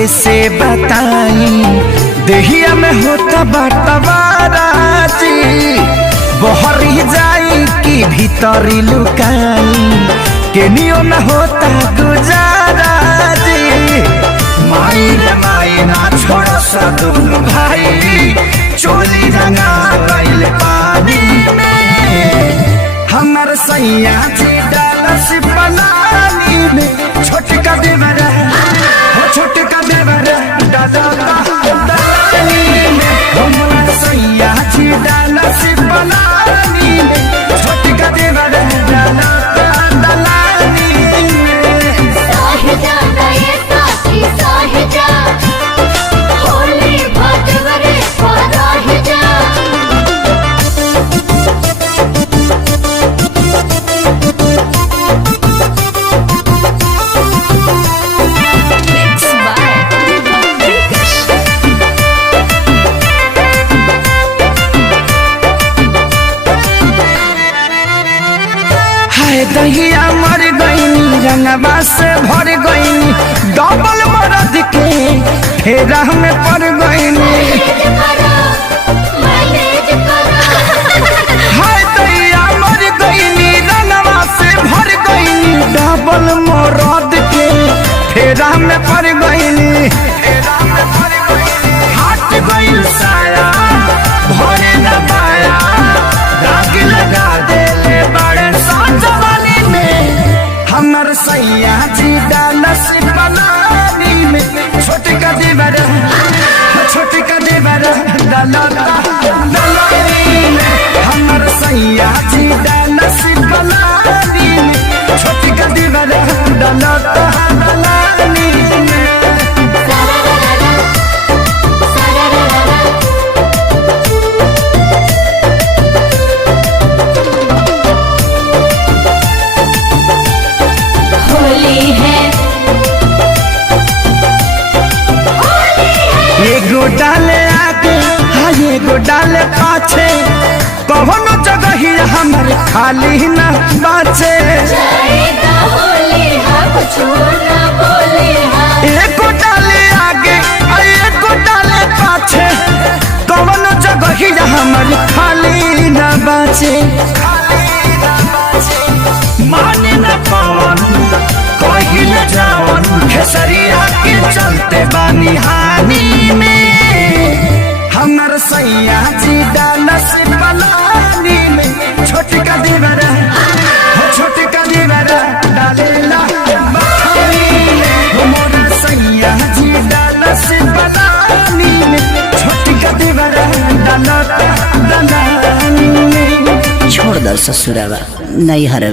कैसे बताई देहिया में होता बटवाराजी बहरी जाई कि भीतरी लुकाई केनियो न होता गुजाराजी माई रे माई ना छोड़ सदुन भाई चोली रंगा गइल पानी में हमर सैया जी डालस बनानी में छोटका देवर हो छोटका देवर डालनी में हमर सैया जी डालस बनानी में छोटका देवर डालनी में साहिजा गए साथी साहिजा होली भटवरे फराहिजा दहिया मर गईनी रंगवा से भर गईनी डबल मरद के फेरा में पड़ गईनी हाय दहिया मर गईनी रंगवा से भर गईनी डबल मरद के फेरा में पड़ गईनी हट गईल साया भरे न पाया दाग लगा देले बड़े साजवानी में हमर सैया जी डालस बनानी में छोटका देवर डालनी में हमर सैया जी डालस बनानी में छोटका देवर डालनी में एगो डाले आगे हाँ एगो डाले पाछे कौनो जगह ही हमर खाली न बाचे एगो डाले आगे एगो डाले पाछे कौनो जगह ही हमर खाली न बाचे माने न पावन कोई न जावन खेसरिया के चलते बानी हानि में हमर सैया जी डालस बनानी में छोटका देवर हो छोटका देवर डालेला बखानी में हमर सैया जी डालस बनानी में छोटका देवर डालनी में छोड़ दर ससुरावा नहीं हरवे।